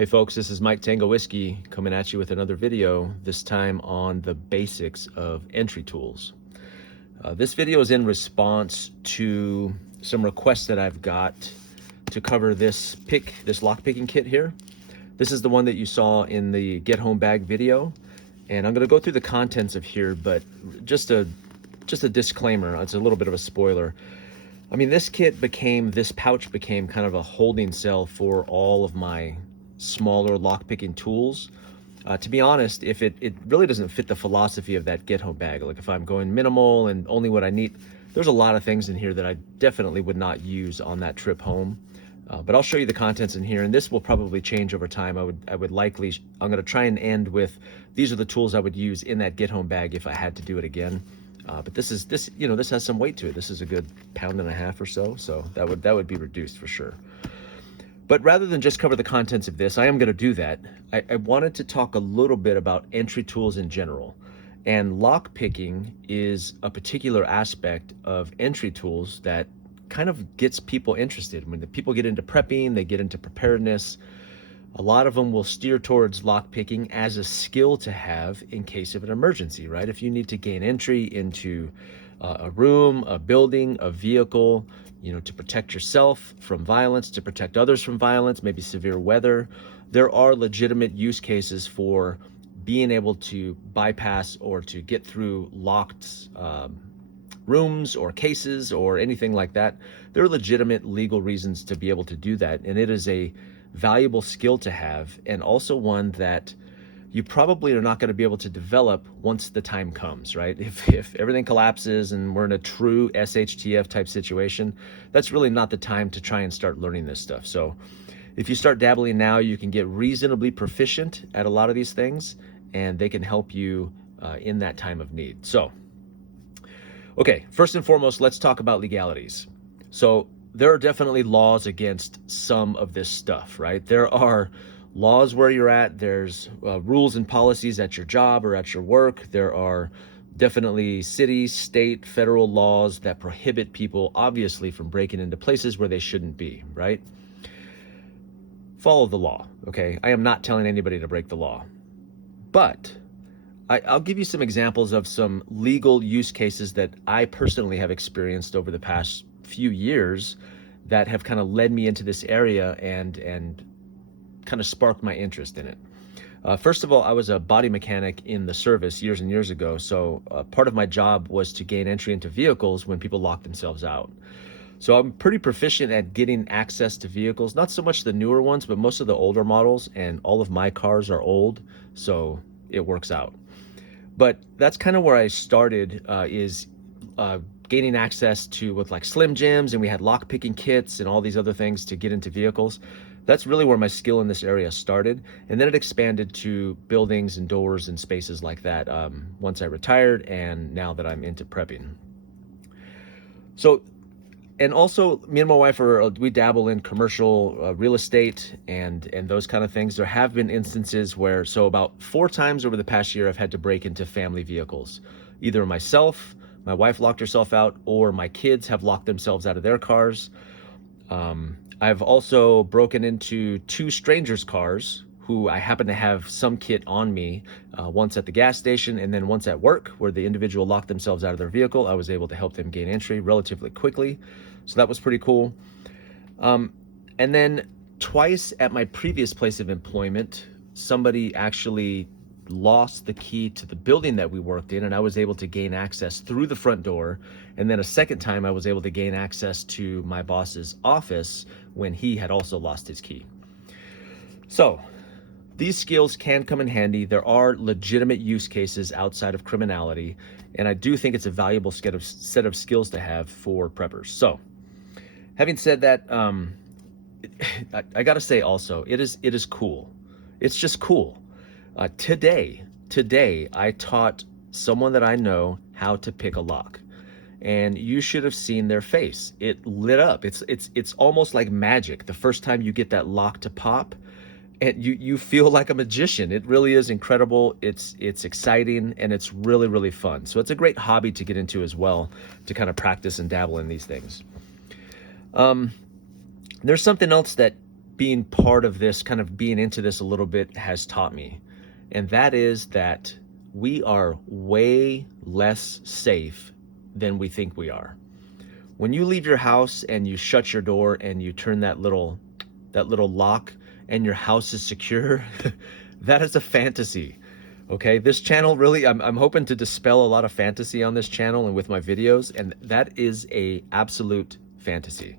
Hey folks, this is Mike Tango Whiskey coming at you with another video, this time on the basics of entry tools. This video is in response to some requests that I've got to cover this lock picking kit here. This is the one that you saw in the Get Home Bag video, and I'm going to go through the contents of here, but just a disclaimer, it's a little bit of a spoiler. I mean, this pouch became kind of a holding cell for all of my smaller lock picking tools. To be honest, if it really doesn't fit the philosophy of that Get Home Bag, like if I'm going minimal and only what I need, there's a lot of things in here that I definitely would not use on that trip home. But I'll show you the contents in here, and this will probably change over time. I'm going to try and end with, these are the tools I would use in that Get Home Bag if I had to do it again. But this has some weight to it. This is a good 1.5 pounds or so that would be reduced for sure. But rather than just cover the contents of this, I am going to do that. I wanted to talk a little bit about entry tools in general. And lock picking is a particular aspect of entry tools that kind of gets people interested. When the people get into prepping, they get into preparedness, a lot of them will steer towards lock picking as a skill to have in case of an emergency, right? If you need to gain entry into a room, a building, a vehicle, to protect yourself from violence, to protect others from violence, maybe severe weather, there are legitimate use cases for being able to bypass or to get through locked rooms or cases or anything like that. There are legitimate legal reasons to be able to do that, and it is a valuable skill to have, and also one that you probably are not going to be able to develop once the time comes, right? If everything collapses and we're in a true SHTF type situation, that's really not the time to try and start learning this stuff. So if you start dabbling now, you can get reasonably proficient at a lot of these things, and they can help you in that time of need. So, okay, first and foremost, let's talk about legalities. So there are definitely laws against some of this stuff, right? There are laws where you're at. There's rules and policies at your job or at your work. There are definitely city, state, federal laws that prohibit people, obviously, from breaking into places where they shouldn't be, right? Follow the law, okay? I am not telling anybody to break the law. But I'll give you some examples of some legal use cases that I personally have experienced over the past few years that have kind of led me into this area and kind of sparked my interest in it. First of all, I was a body mechanic in the service years and years ago, so part of my job was to gain entry into vehicles when people lock themselves out. So I'm pretty proficient at getting access to vehicles, not so much the newer ones, but most of the older models, and all of my cars are old, so it works out. But that's kind of where I started, is gaining access to with like Slim Jims, and we had lock picking kits and all these other things to get into vehicles. That's really where my skill in this area started, and then it expanded to buildings and doors and spaces like that once I retired, and now that I'm into prepping. So, and also me and my wife we dabble in commercial real estate and those kind of things. There have been instances where, so about 4 times over the past year, I've had to break into family vehicles. Either myself, my wife locked herself out, or my kids have locked themselves out of their cars. I've also broken into 2 strangers' cars who I happen to have some kit on me, once at the gas station and then once at work, where the individual locked themselves out of their vehicle. I was able to help them gain entry relatively quickly. So that was pretty cool. And then twice at my previous place of employment, somebody actually lost the key to the building that we worked in, and I was able to gain access through the front door. And then a second time I was able to gain access to my boss's office when he had also lost his key. So these skills can come in handy. There are legitimate use cases outside of criminality, and I do think it's a valuable set of skills to have for preppers. So having said that, I gotta say also, it is cool. It's just cool. Today I taught someone that I know how to pick a lock, and you should have seen their face. It lit up. It's almost like magic the first time you get that lock to pop, and you feel like a magician. It really is incredible. It's exciting, and it's really, really fun. So it's a great hobby to get into as well, to kind of practice and dabble in these things. There's something else that being part of this, kind of being into this a little bit, has taught me. And that is that we are way less safe than we think we are. When you leave your house and you shut your door and you turn that little lock and your house is secure, that is a fantasy. Okay, this channel really, I'm hoping to dispel a lot of fantasy on this channel and with my videos, and that is a absolute fantasy.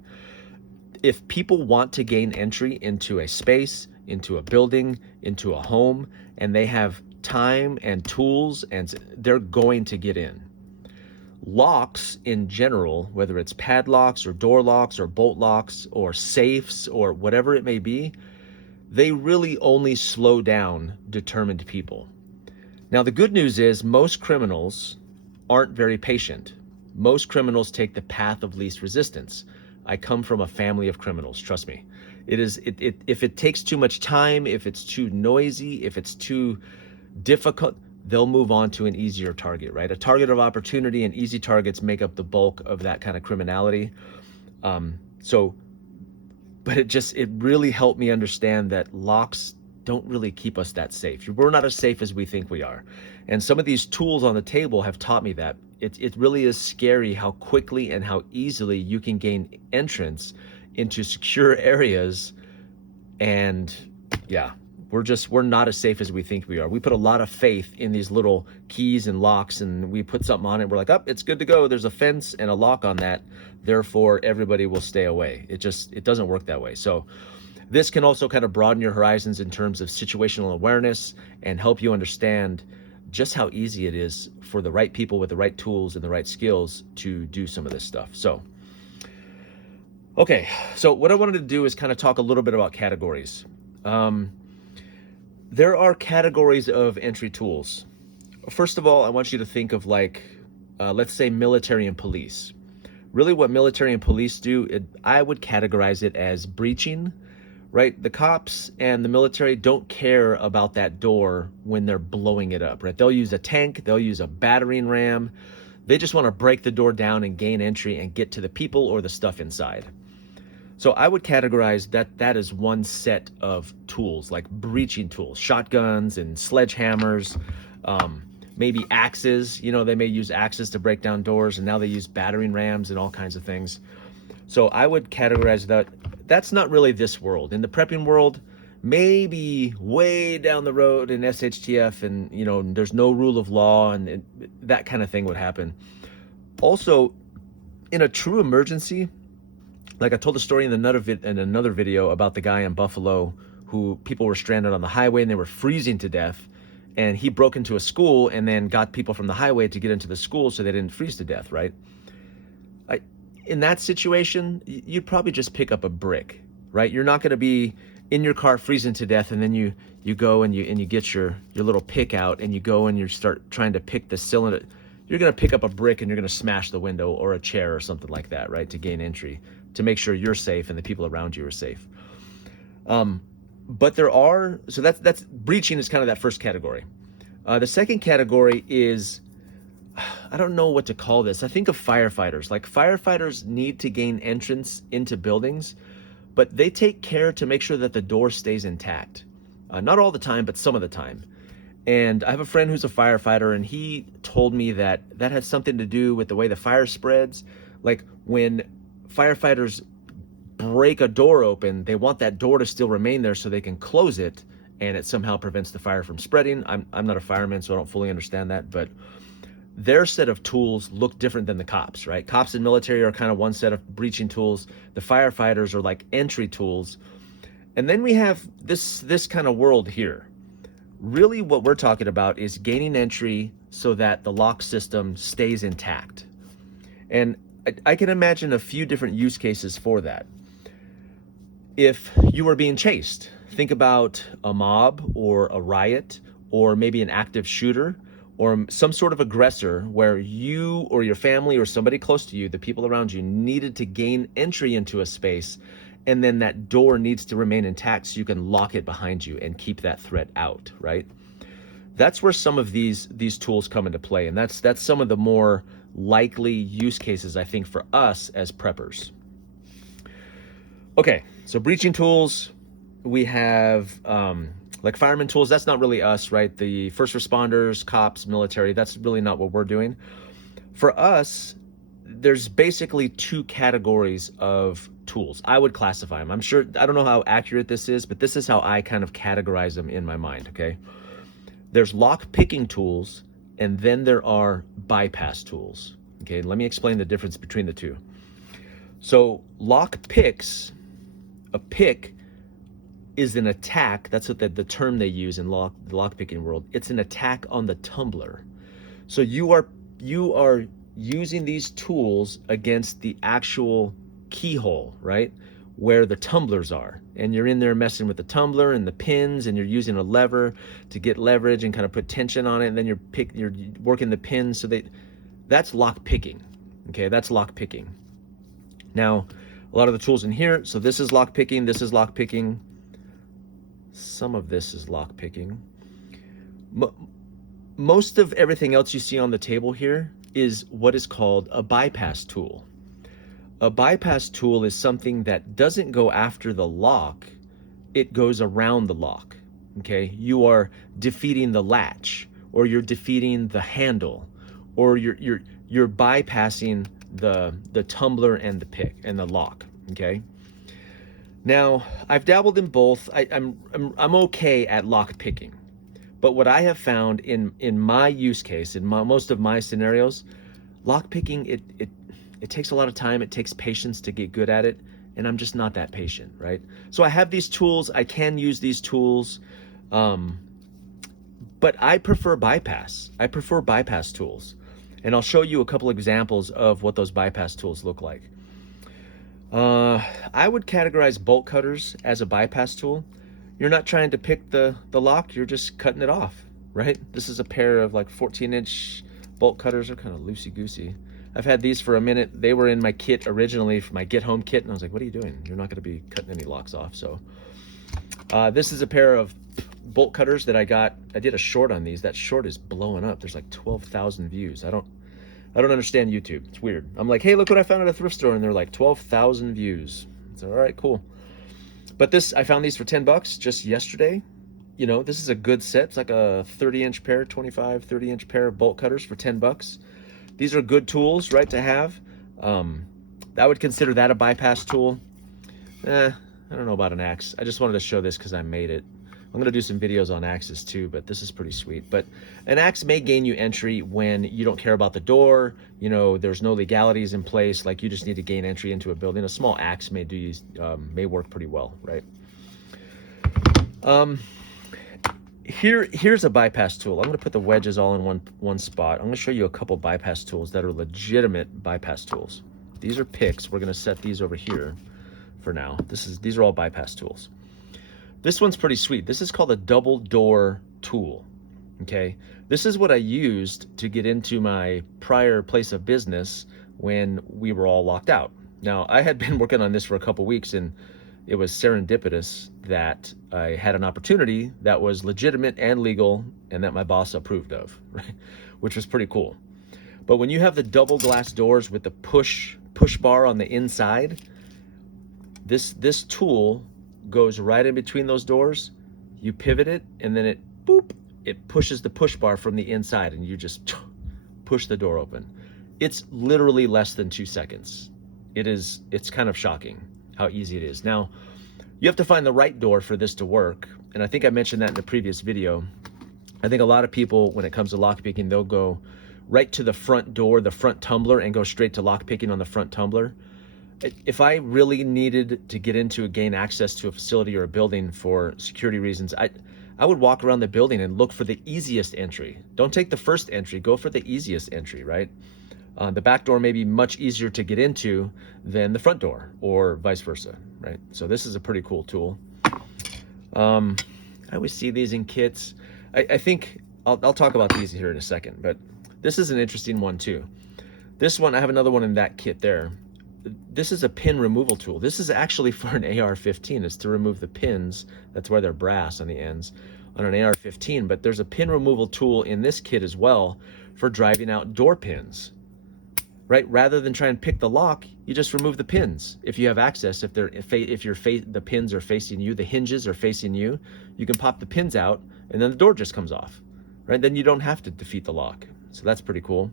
If people want to gain entry into a space, into a building, into a home, and they have time and tools, and they're going to get in. Locks in general, whether it's padlocks or door locks or bolt locks or safes or whatever it may be, they really only slow down determined people. Now, the good news is most criminals aren't very patient. Most criminals take the path of least resistance. I come from a family of criminals, trust me. If it takes too much time, if it's too noisy, if it's too difficult, they'll move on to an easier target, right? A target of opportunity and easy targets make up the bulk of that kind of criminality. But it really helped me understand that locks don't really keep us that safe. We're not as safe as we think we are. And some of these tools on the table have taught me that. It really is scary how quickly and how easily you can gain entrance into secure areas. And yeah, we're not as safe as we think we are. We put a lot of faith in these little keys and locks, and we put something on it. We're like, oh, it's good to go. There's a fence and a lock on that. Therefore, everybody will stay away. It doesn't work that way. So this can also kind of broaden your horizons in terms of situational awareness and help you understand just how easy it is for the right people with the right tools and the right skills to do some of this stuff. So, okay. So what I wanted to do is kind of talk a little bit about categories. There are categories of entry tools. First of all, I want you to think of let's say military and police. Really what military and police do, I would categorize it as breaching, right? The cops and the military don't care about that door when they're blowing it up, right? They'll use a tank, they'll use a battering ram. They just want to break the door down and gain entry and get to the people or the stuff inside. So I would categorize that as one set of tools, like breaching tools, shotguns and sledgehammers, maybe axes. They may use axes to break down doors, and now they use battering rams and all kinds of things. So I would categorize that. That's not really this world. In the prepping world, maybe way down the road in SHTF, and there's no rule of law, and that kind of thing would happen. Also, in a true emergency, like I told the story in another video about the guy in Buffalo who people were stranded on the highway and they were freezing to death, and he broke into a school and then got people from the highway to get into the school so they didn't freeze to death, right? In that situation, you'd probably just pick up a brick, right? You're not going to be in your car freezing to death, and then you go and you get your little pick out and you go and you start trying to pick the cylinder. You're going to pick up a brick and you're going to smash the window or a chair or something like that, right? To gain entry, to make sure you're safe and the people around you are safe. But that's breaching is kind of that first category. The second category is, I don't know what to call this. I think of firefighters. Like, firefighters need to gain entrance into buildings, but they take care to make sure that the door stays intact. Not all the time, but some of the time. And I have a friend who's a firefighter, and he told me that has something to do with the way the fire spreads. Like, when firefighters break a door open, they want that door to still remain there so they can close it, and it somehow prevents the fire from spreading. I'm not a fireman, so I don't fully understand that, but their set of tools look different than the cops, right? Cops and military are kind of one set of breaching tools. The firefighters are like entry tools. And then we have this kind of world here. Really what we're talking about is gaining entry so that the lock system stays intact. And I can imagine a few different use cases for that. If you were being chased, think about a mob or a riot or maybe an active shooter or some sort of aggressor where you or your family or somebody close to you, the people around you, needed to gain entry into a space, and then that door needs to remain intact so you can lock it behind you and keep that threat out, right? That's where some of these tools come into play, and that's some of the more likely use cases, I think, for us as preppers. Okay, so breaching tools, we have like fireman tools. That's not really us, right? The first responders, cops, military, that's really not what we're doing. For us, there's basically two categories of tools. I would classify them. I'm sure, I don't know how accurate this is, but this is how I kind of categorize them in my mind, okay? There's lock picking tools, and then there are bypass tools. Okay, let me explain the difference between the two. So lock picks, a pick is an attack. That's what the term they use in the lock picking world. It's an attack on the tumbler. So you are using these tools against the actual keyhole, right? Where the tumblers are. And you're in there messing with the tumbler and the pins, and you're using a lever to get leverage and kind of put tension on it, and then you're working the pins so that's lock picking. Okay, that's lock picking. Now, a lot of the tools in here, so this is lock picking, this is lock picking. Some of this is lock picking. Most of everything else you see on the table here is what is called a bypass tool. A bypass tool is something that doesn't go after the lock, it goes around the lock. Okay, you are defeating the latch, or you're defeating the handle, or you're bypassing the tumbler and the pick and the lock. Okay. Now, I've dabbled in both. I'm okay at lock picking, but what I have found in my use case, in most of my scenarios, lock picking it takes a lot of time. It takes patience to get good at it, and I'm just not that patient, right? So I have these tools. I can use these tools, but I prefer bypass. I prefer bypass tools, and I'll show you a couple examples of what those bypass tools look like. I would categorize bolt cutters as a bypass tool. You're not trying to pick the lock, you're just cutting it off, right? This is a pair of like 14-inch bolt cutters. They're kind of loosey-goosey. I've had these for a minute. They were in my kit originally, for my get home kit, and I was like, what are you doing? You're not going to be cutting any locks off. So this is a pair of bolt cutters that I got. I did a short on these. That short is blowing up. There's like 12,000 views. I don't understand YouTube. It's weird. I'm like, hey, look what I found at a thrift store, and they're like 12,000 views. It's all right, cool. But I found these for $10 just yesterday. You know, this is a good set. It's like a 30-inch pair, 30-inch pair of bolt cutters for $10. These are good tools, right, to have. I would consider that a bypass tool. I don't know about an axe. I just wanted to show this because I made it. I'm going to do some videos on axes too, but this is pretty sweet. But an axe may gain you entry when you don't care about the door, you know, there's no legalities in place, like you just need to gain entry into a building. A small axe may work pretty well, right? Here's a bypass tool. I'm going to put the wedges all in one spot. I'm going to show you a couple bypass tools that are legitimate bypass tools. These are picks. We're going to set these over here for now. These are all bypass tools. This one's pretty sweet. This is called a double door tool. Okay, this is what I used to get into my prior place of business when we were all locked out. Now, I had been working on this for a couple weeks, and it was serendipitous that I had an opportunity that was legitimate and legal, and that my boss approved of, right? Which was pretty cool. But when you have the double glass doors with the push bar on the inside, this tool goes right in between those doors. You pivot it, and then it pushes the push bar from the inside, and you just push the door open. It's literally less than 2 seconds. It's kind of shocking how easy it is. Now, you have to find the right door for this to work, and I think I mentioned that in the previous video. I think a lot of people, when it comes to lockpicking, they'll go right to the front door, the front tumbler, and go straight to lockpicking on the front tumbler. If I really needed to get into gain access to a facility or a building for security reasons, I would walk around the building and look for the easiest entry. Don't take the first entry, go for the easiest entry, right? The back door may be much easier to get into than the front door, or vice versa, right? So this is a pretty cool tool. I always see these in kits. I think I'll talk about these here in a second, but this is an interesting one too. This one, I have another one in that kit there. This is a pin removal tool. This is actually for an AR-15. It's to remove the pins. That's why they're brass on the ends on an AR-15. But there's a pin removal tool in this kit as well for driving out door pins, right? Rather than try and pick the lock, you just remove the pins. If you have access, if the pins are facing you, the hinges are facing you, you can pop the pins out and then the door just comes off, right? Then you don't have to defeat the lock. So that's pretty cool.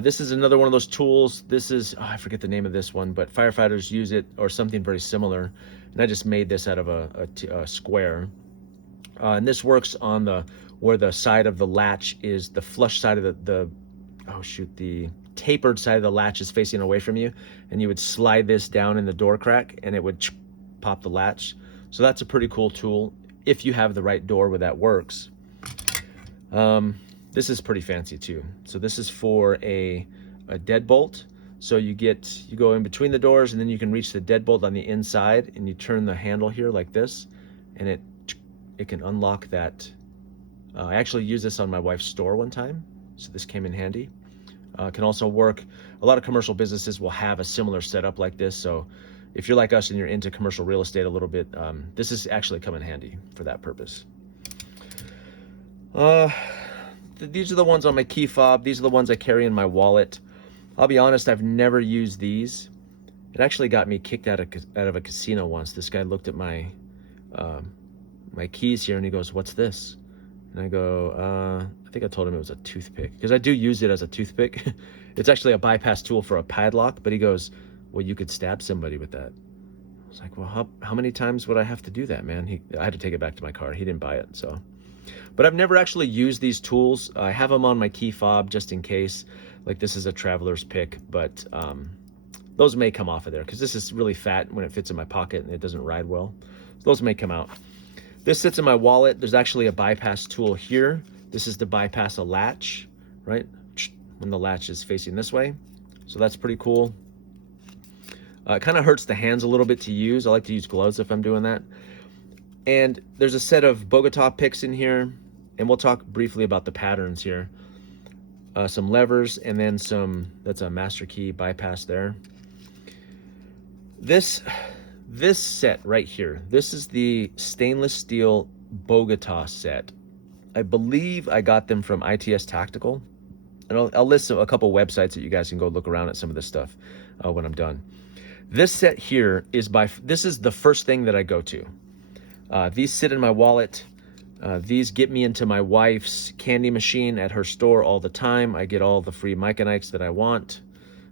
This is another one of those tools. This is, oh, I forget the name of this one, but firefighters use it or something very similar. And I just made this out of a square. And this works on where the side of the latch is the flush side of the tapered side of the latch is facing away from you. And you would slide this down in the door crack and it would pop the latch. So that's a pretty cool tool if you have the right door where that works. This is pretty fancy too. So this is for a deadbolt. So you go in between the doors and then you can reach the deadbolt on the inside and you turn the handle here like this and it can unlock that. I actually used this on my wife's store one time. So this came in handy. Can also work. A lot of commercial businesses will have a similar setup like this. So if you're like us and you're into commercial real estate a little bit, this is actually come in handy for that purpose. These are the ones on my key fob. These are the ones I carry in my wallet. I'll be honest, I've never used these. It actually got me kicked out of a casino once. This guy looked at my keys here and he goes, "What's this?" And I go, I think I told him it was a toothpick because I do use it as a toothpick. It's actually a bypass tool for a padlock, but he goes, "Well, you could stab somebody with that." I was like, "Well, how many times would I have to do that, man?" I had to take it back to my car. He didn't buy it, so. But I've never actually used these tools. I have them on my key fob just in case. Like this is a traveler's pick, but those may come off of there because this is really fat when it fits in my pocket and it doesn't ride well. So those may come out. This sits in my wallet. There's actually a bypass tool here. This is to bypass a latch, right? When the latch is facing this way. So that's pretty cool. It kind of hurts the hands a little bit to use. I like to use gloves if I'm doing that. And there's a set of Bogota picks in here. And we'll talk briefly about the patterns here. Some levers and then that's a master key bypass there. This set right here, this is the stainless steel Bogota set. I believe I got them from ITS Tactical. And I'll list a couple websites that you guys can go look around at some of this stuff when I'm done. This set here this is the first thing that I go to. These sit in my wallet. These get me into my wife's candy machine at her store all the time. I get all the free Micanites that I want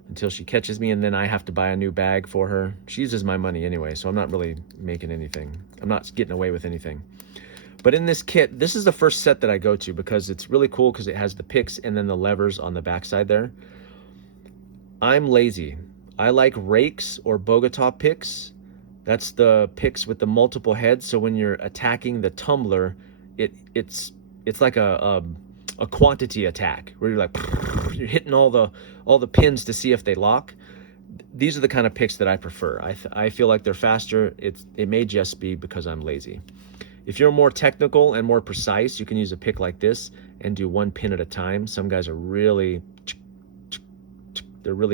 until she catches me, and then I have to buy a new bag for her. She uses my money anyway, so I'm not really making anything. I'm not getting away with anything. But in this kit, this is the first set that I go to because it's really cool because it has the picks and then the levers on the backside there. I'm lazy. I like rakes or Bogota picks. That's the picks with the multiple heads. So when you're attacking the tumbler, it's like a quantity attack where you're like you're hitting all the pins to see if they lock. These are the kind of picks that I prefer. I feel like they're faster. It may just be because I'm lazy. If you're more technical and more precise, you can use a pick like this and do one pin at a time. Some guys are really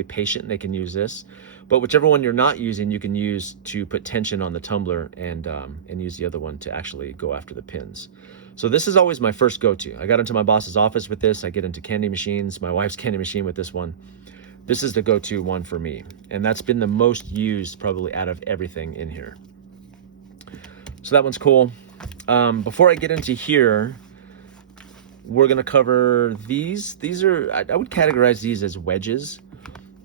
patient and they can use this. But whichever one you're not using, you can use to put tension on the tumbler and use the other one to actually go after the pins. So this is always my first go-to. I got into my boss's office with this. I get into candy machines, my wife's candy machine with this one. This is the go-to one for me. And that's been the most used probably out of everything in here. So that one's cool. Before I get into here, we're gonna cover these. These are, I would categorize these as wedges.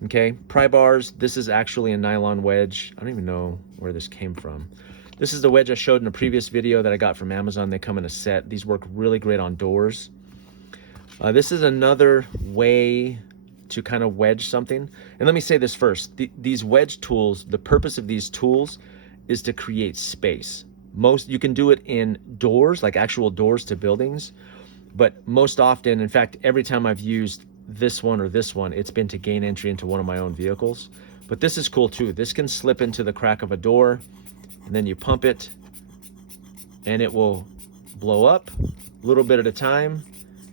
Okay, pry bars. This is actually a nylon wedge. I don't even know where this came from. This is the wedge I showed in a previous video that I got from Amazon. They come in a set. These work really great on doors. This is another way to kind of wedge something. And let me say this first. These wedge tools, the purpose of these tools is to create space. You can do it in doors, like actual doors to buildings. But most often, in fact, every time I've used this one or this one, it's been to gain entry into one of my own vehicles. But this is cool too. This can slip into the crack of a door and then you pump it and it will blow up a little bit at a time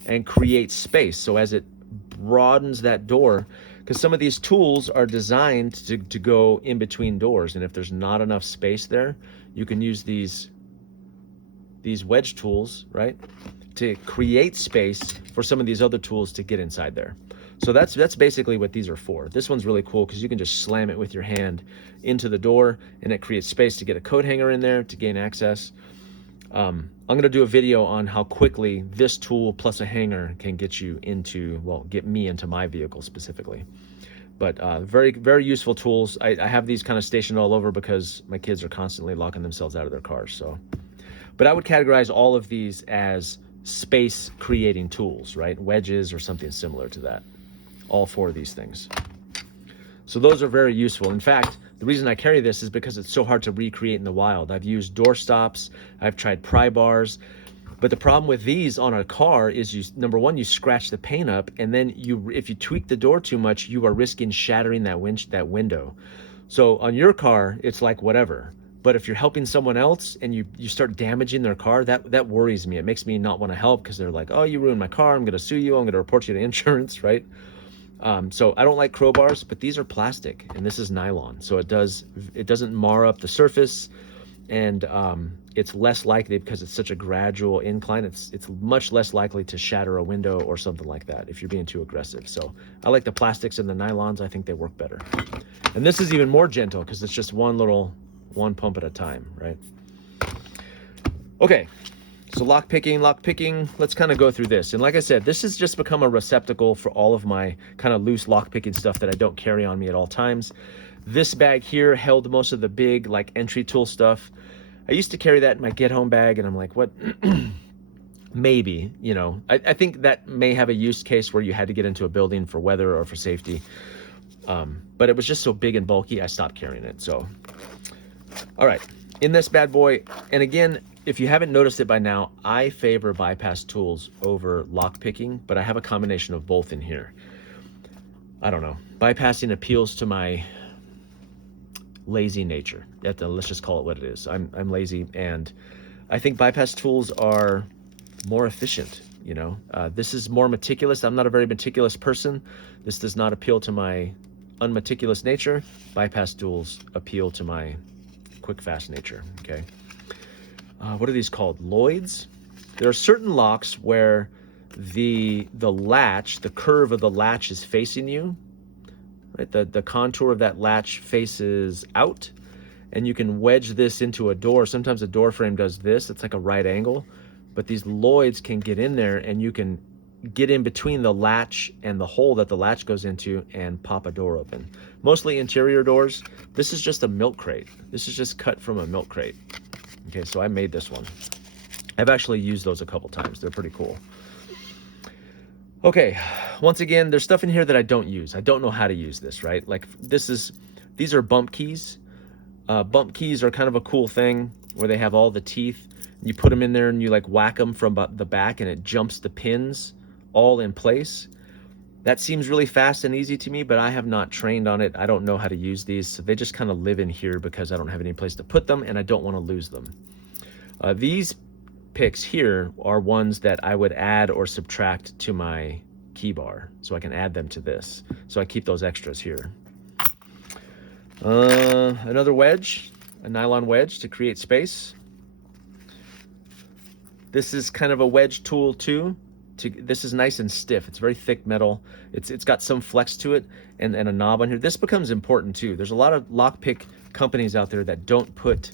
and create space. So as it broadens that door, because some of these tools are designed to go in between doors, and if there's not enough space there, you can use these wedge tools, right, to create space for some of these other tools to get inside there. So that's basically what these are for. This one's really cool because you can just slam it with your hand into the door, and it creates space to get a coat hanger in there to gain access. I'm going to do a video on how quickly this tool plus a hanger can get you into, well, get me into my vehicle specifically. But very, very useful tools. I have these kind of stationed all over because my kids are constantly locking themselves out of their cars. So, but I would categorize all of these as space creating tools, right? Wedges or something similar to that. All four of these things. So those are very useful. In fact, the reason I carry this is because it's so hard to recreate in the wild. I've used door stops, I've tried pry bars, but the problem with these on a car is number one, you scratch the paint up, and then if you tweak the door too much, you are risking shattering that window. So on your car, it's like whatever. But if you're helping someone else and you start damaging their car, that worries me. It makes me not want to help because they're like, oh, you ruined my car, I'm going to sue you, I'm going to report you to insurance, right? So I don't like crowbars, but these are plastic and this is nylon. So it doesn't mar up the surface, and it's less likely, because it's such a gradual incline, it's much less likely to shatter a window or something like that if you're being too aggressive. So I like the plastics and the nylons. I think they work better. And this is even more gentle because it's just one pump at a time, right? Okay. So lock picking, let's kind of go through this. And like I said, this has just become a receptacle for all of my kind of loose lock picking stuff that I don't carry on me at all times. This bag here held most of the big like entry tool stuff. I used to carry that in my get home bag, and I'm like, what? Maybe, you know, I think that may have a use case where you had to get into a building for weather or for safety. But it was just so big and bulky, I stopped carrying it. So, all right, in this bad boy, and again, if you haven't noticed it by now, I favor bypass tools over lock picking, but I have a combination of both in here. I don't know. Bypassing appeals to my lazy nature. Let's just call it what it is. I'm lazy, and I think bypass tools are more efficient. You know, this is more meticulous. I'm not a very meticulous person. This does not appeal to my unmeticulous nature. Bypass tools appeal to my quick, fast nature. Okay. What are these called? Lloyds. There are certain locks where the latch, the curve of the latch is facing you, right? The contour of that latch faces out, and you can wedge this into a door. Sometimes a door frame does this. It's like a right angle, but these Lloyds can get in there, and you can get in between the latch and the hole that the latch goes into and pop a door open. Mostly interior doors. This is just a milk crate. This is just cut from a milk crate. Okay, so I made this one. I've actually used those a couple times. They're pretty cool. Okay, once again, there's stuff in here that I don't use. I don't know how to use this, right? Like these are bump keys. Bump keys are kind of a cool thing where they have all the teeth. You put them in there and you like whack them from the back, and it jumps the pins all in place. That seems really fast and easy to me, but I have not trained on it. I don't know how to use these, so they just kind of live in here because I don't have any place to put them, and I don't want to lose them. These picks here are ones that I would add or subtract to my key bar, so I can add them to this. So I keep those extras here. Another wedge, a nylon wedge to create space. This is kind of a wedge tool too. This is nice and stiff. It's very thick metal. It's got some flex to it, and a knob on here. This becomes important too. There's a lot of lockpick companies out there that don't put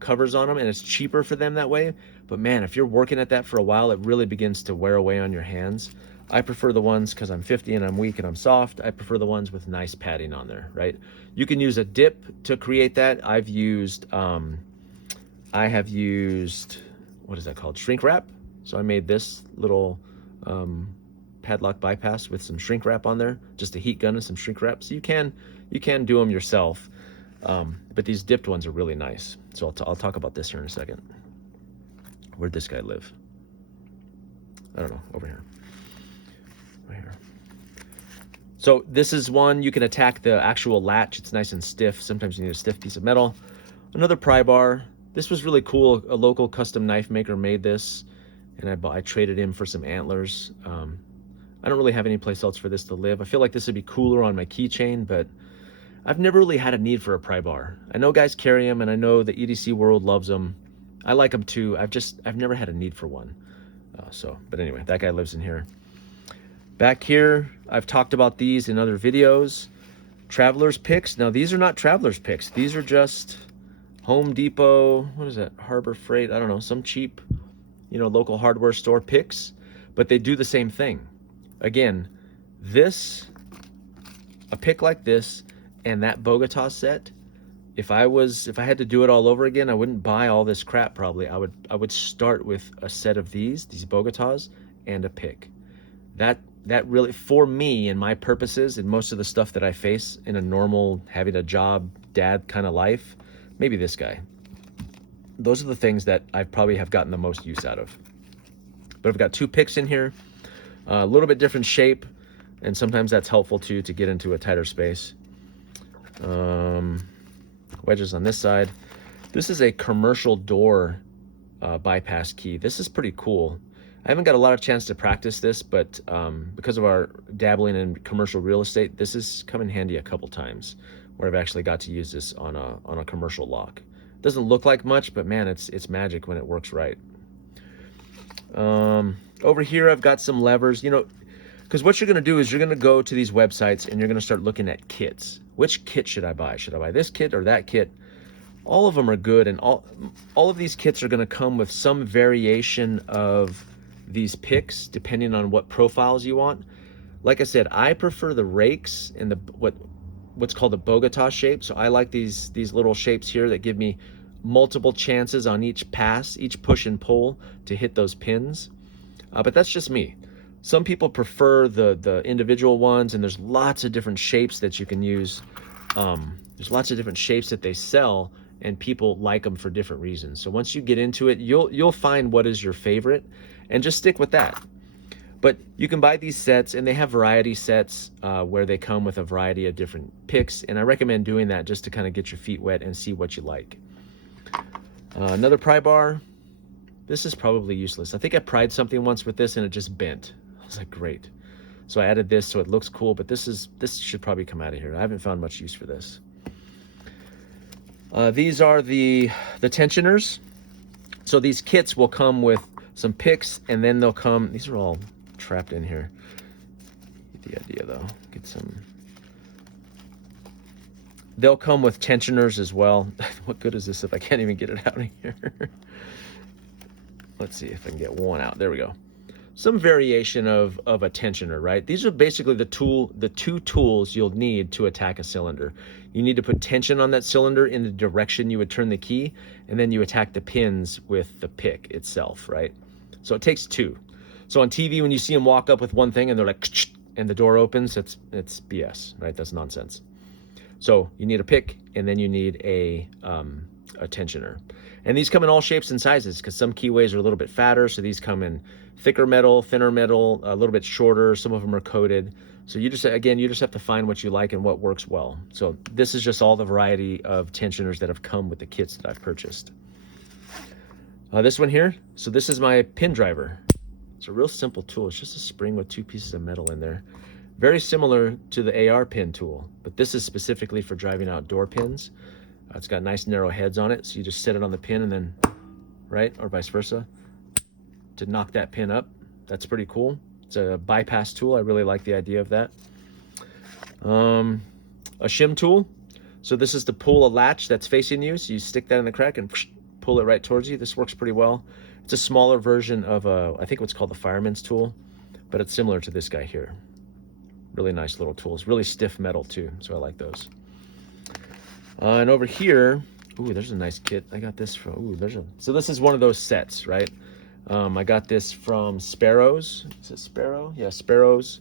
covers on them, and it's cheaper for them that way. But man, if you're working at that for a while, it really begins to wear away on your hands. I prefer the ones, because I'm 50 and I'm weak and I'm soft, I prefer the ones with nice padding on there, right? You can use a dip to create that. I have used, what is that called? Shrink wrap. So I made this little padlock bypass with some shrink wrap on there, just a heat gun and some shrink wrap. So you can do them yourself, but these dipped ones are really nice. So I'll talk about this here in a second. Where'd this guy live? I don't know, over here, right here. So this is one you can attack the actual latch. It's nice and stiff. Sometimes you need a stiff piece of metal. Another pry bar. This was really cool. A local custom knife maker made this, and I traded him for some antlers. I don't really have any place else for this to live. I feel like this would be cooler on my keychain, but I've never really had a need for a pry bar. I know guys carry them, and I know the EDC world loves them. I like them too. I've never had a need for one. But anyway, that guy lives in here. Back here, I've talked about these in other videos. Traveler's picks. Now, these are not Traveler's picks. These are just Home Depot, what is that? Harbor Freight, I don't know, some cheap, local hardware store picks, but they do the same thing. Again, a pick like this and that Bogota set, if I had to do it all over again, I wouldn't buy all this crap probably. I would start with a set of these Bogotas and a pick. That really, for me and my purposes and most of the stuff that I face in a normal, having a job, dad kind of life, maybe this guy. Those are the things that I probably have gotten the most use out of. But I've got 2 picks in here, a little bit different shape, and sometimes that's helpful too to get into a tighter space. Wedges on this side. This is a commercial door bypass key. This is pretty cool. I haven't got a lot of chance to practice this, but because of our dabbling in commercial real estate, this has come in handy a couple times where I've actually got to use this on a commercial lock. It doesn't look like much, but man, it's magic when it works right. Over here, I've got some levers, because what you're going to do is you're going to go to these websites and you're going to start looking at kits. Which kit should I buy? Should I buy this kit or that kit? All of them are good, and all of these kits are going to come with some variation of these picks depending on what profiles you want. Like I said, I prefer the rakes and what's called the Bogota shape. So I like these little shapes here that give me multiple chances on each pass, each push and pull to hit those pins. But that's just me. Some people prefer the individual ones, and there's lots of different shapes that you can use. There's lots of different shapes that they sell, and people like them for different reasons. So once you get into it, you'll find what is your favorite and just stick with that. But you can buy these sets, and they have variety sets where they come with a variety of different picks, and I recommend doing that just to kind of get your feet wet and see what you like. Another pry bar. This is probably useless. I think I pried something once with this and it just bent. I was like, great. So I added this so it looks cool, but this should probably come out of here. I haven't found much use for this. These are the tensioners. So these kits will come with some picks, and then they'll come, these are all trapped in here. Get the idea though. Get some. They'll come with tensioners as well. What good is this if I can't even get it out of here? Let's see if I can get one out. There we go. Some variation of a tensioner, right? These are basically the 2 tools you'll need to attack a cylinder. You need to put tension on that cylinder in the direction you would turn the key, and then you attack the pins with the pick itself, right? So it takes 2. So on TV, when you see them walk up with one thing and they're like, and the door opens, it's BS, right? That's nonsense. So you need a pick, and then you need a tensioner. And these come in all shapes and sizes because some keyways are a little bit fatter. So these come in thicker metal, thinner metal, a little bit shorter. Some of them are coated. So you just have to find what you like and what works well. So this is just all the variety of tensioners that have come with the kits that I've purchased. This one here. So this is my pin driver. It's a real simple tool. It's just a spring with 2 pieces of metal in there. Very similar to the AR pin tool, but this is specifically for driving out door pins. It's got nice narrow heads on it, so you just set it on the pin and then, right, or vice versa, to knock that pin up. That's pretty cool. It's a bypass tool. I really like the idea of that. A shim tool. So this is to pull a latch that's facing you. So you stick that in the crack and pull it right towards you. This works pretty well. It's a smaller version of I think what's called the fireman's tool, but it's similar to this guy here. Really nice little tools. Really stiff metal too, so I like those. And over here, ooh, there's a nice kit. I got this from, so this is one of those sets, right? I got this from Sparrows. Is it Sparrow? Yeah, Sparrows.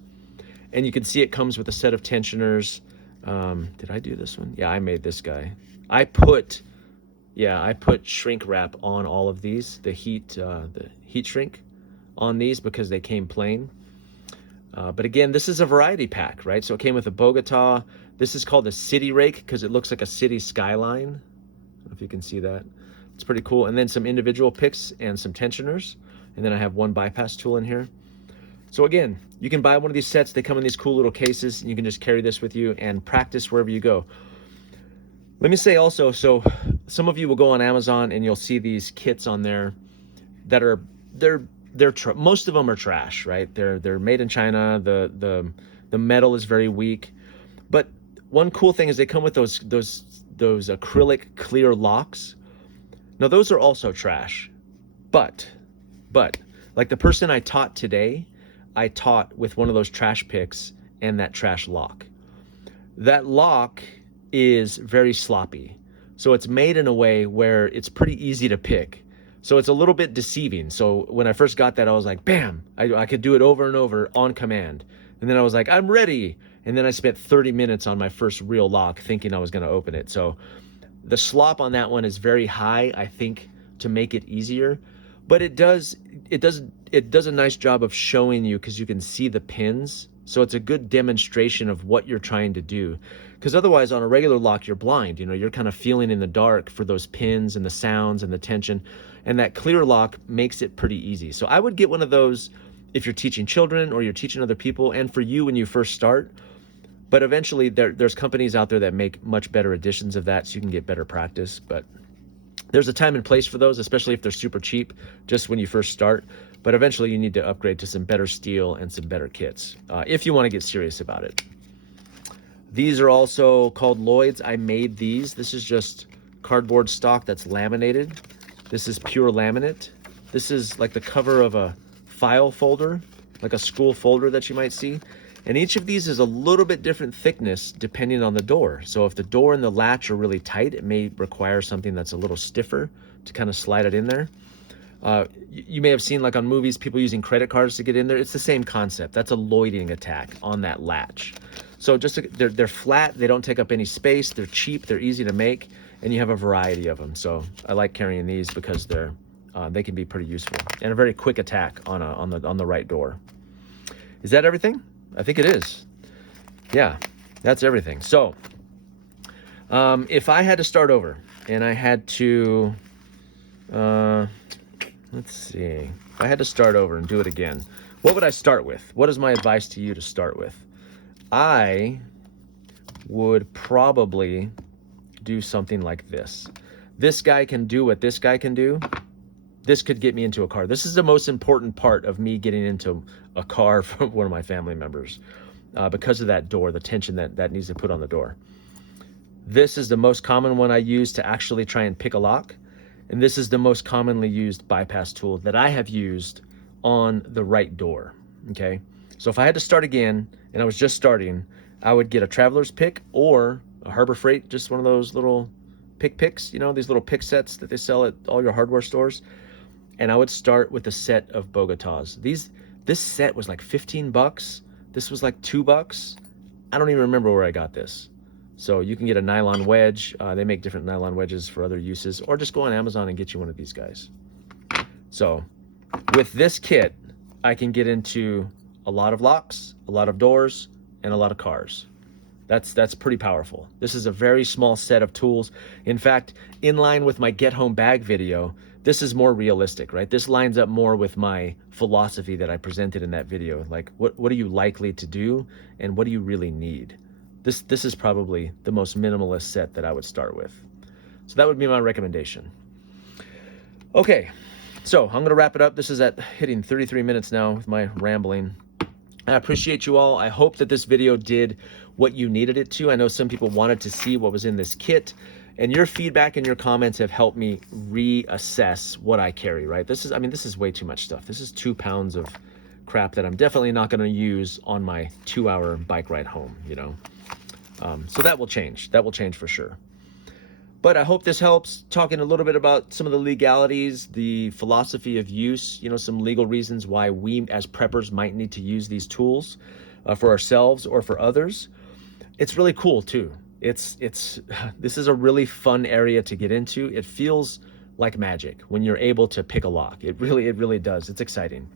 And you can see it comes with a set of tensioners. Did I do this one? Yeah, I made this guy. I put shrink wrap on all of these, the heat shrink on these because they came plain. But again, this is a variety pack, right? So it came with a Bogota. This is called a city rake because it looks like a city skyline. I don't know if you can see that. It's pretty cool. And then some individual picks and some tensioners. And then I have one bypass tool in here. So again, you can buy one of these sets. They come in these cool little cases, and you can just carry this with you and practice wherever you go. Let me say also, so some of you will go on Amazon and you'll see these kits on there that they're most of them are trash, right? They're made in China. The metal is very weak. But one cool thing is they come with those acrylic clear locks. Now those are also trash. But like the person I taught today, I taught with one of those trash picks and that trash lock. That lock is very sloppy. So it's made in a way where it's pretty easy to pick. So it's a little bit deceiving. So when I first got that, I was like, bam, I could do it over and over on command. And then I was like, I'm ready. And then I spent 30 minutes on my first real lock thinking I was going to open it. So the slop on that one is very high, I think, to make it easier. But it does a nice job of showing you, because you can see the pins. So it's a good demonstration of what you're trying to do. Because otherwise on a regular lock, you're blind. You're kind of feeling in the dark for those pins and the sounds and the tension. And that clear lock makes it pretty easy. So I would get one of those if you're teaching children or you're teaching other people, and for you when you first start. But eventually there's companies out there that make much better editions of that, so you can get better practice. But there's a time and place for those, especially if they're super cheap, just when you first start. But eventually you need to upgrade to some better steel and some better kits if you want to get serious about it. These are also called Lloyds. I made these. This is just cardboard stock that's laminated. This is pure laminate. This is like the cover of a file folder, like a school folder that you might see. And each of these is a little bit different thickness depending on the door. So if the door and the latch are really tight, it may require something that's a little stiffer to kind of slide it in there. You may have seen, like on movies, people using credit cards to get in there. It's the same concept. That's a Lloyding attack on that latch. So they're flat, they don't take up any space, they're cheap, they're easy to make, and you have a variety of them. So I like carrying these because they can be pretty useful, and a very quick attack on the right door. Is that everything? I think it is. Yeah, that's everything. So if I had to start over and I had to, let's see, if I had to start over and do it again, what would I start with? What is my advice to you to start with? I would probably do something like this. This guy can do what this guy can do. This could get me into a car. This is the most important part of me getting into a car for one of my family members because of that door, the tension that needs to put on the door. This is the most common one I use to actually try and pick a lock. And this is the most commonly used bypass tool that I have used on the right door, okay? So if I had to start again and I was just starting, I would get a traveler's pick or a Harbor Freight, just one of those little picks, these little pick sets that they sell at all your hardware stores. And I would start with a set of Bogotas. This set was like 15 bucks. This was like $2. I don't even remember where I got this. So you can get a nylon wedge. They make different nylon wedges for other uses, or just go on Amazon and get you one of these guys. So with this kit, I can get into a lot of locks, a lot of doors, and a lot of cars. That's pretty powerful. This is a very small set of tools. In fact, in line with my Get Home Bag video, this is more realistic, right? This lines up more with my philosophy that I presented in that video. Like, what are you likely to do, and what do you really need? This is probably the most minimalist set that I would start with. So that would be my recommendation. Okay, so I'm gonna wrap it up. This is at hitting 33 minutes now with my rambling. I appreciate you all. I hope that this video did what you needed it to. I know some people wanted to see what was in this kit, and your feedback and your comments have helped me reassess what I carry, right? This is way too much stuff. This is 2 pounds of crap that I'm definitely not gonna use on my 2-hour bike ride home, So that will change. That will change for sure. But I hope this helps, talking a little bit about some of the legalities, the philosophy of use, some legal reasons why we as preppers might need to use these tools for ourselves or for others. It's really cool too. This is a really fun area to get into. It feels like magic when you're able to pick a lock. It really does. It's exciting.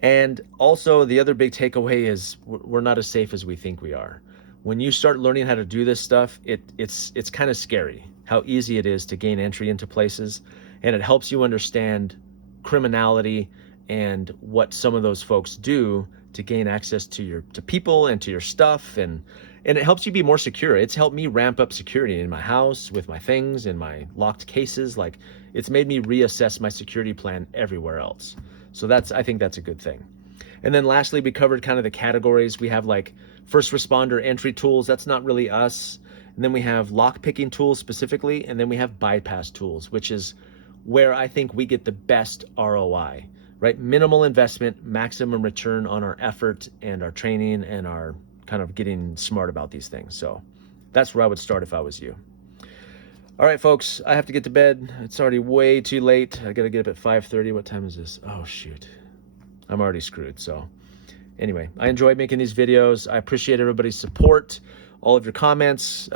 And also the other big takeaway is we're not as safe as we think we are. When you start learning how to do this stuff, it's kind of scary how easy it is to gain entry into places, and it helps you understand criminality and what some of those folks do to gain access to people and to your stuff, and it helps you be more secure. It's helped me ramp up security in my house, with my things, in my locked cases. Like, it's made me reassess my security plan everywhere else. So I think that's a good thing. And then lastly, we covered kind of the categories. We have like first responder entry tools. That's not really us. And then we have lock picking tools specifically. And then we have bypass tools, which is where I think we get the best ROI, right? Minimal investment, maximum return on our effort and our training and our kind of getting smart about these things. So that's where I would start if I was you. All right, folks, I have to get to bed. It's already way too late. I got to get up at 5:30. What time is this? Oh, shoot. I'm already screwed. So anyway, I enjoy making these videos. I appreciate everybody's support, all of your comments.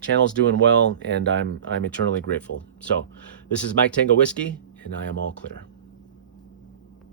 Channel's doing well, and I'm eternally grateful. So this is Mike Tango Whiskey, and I am all clear.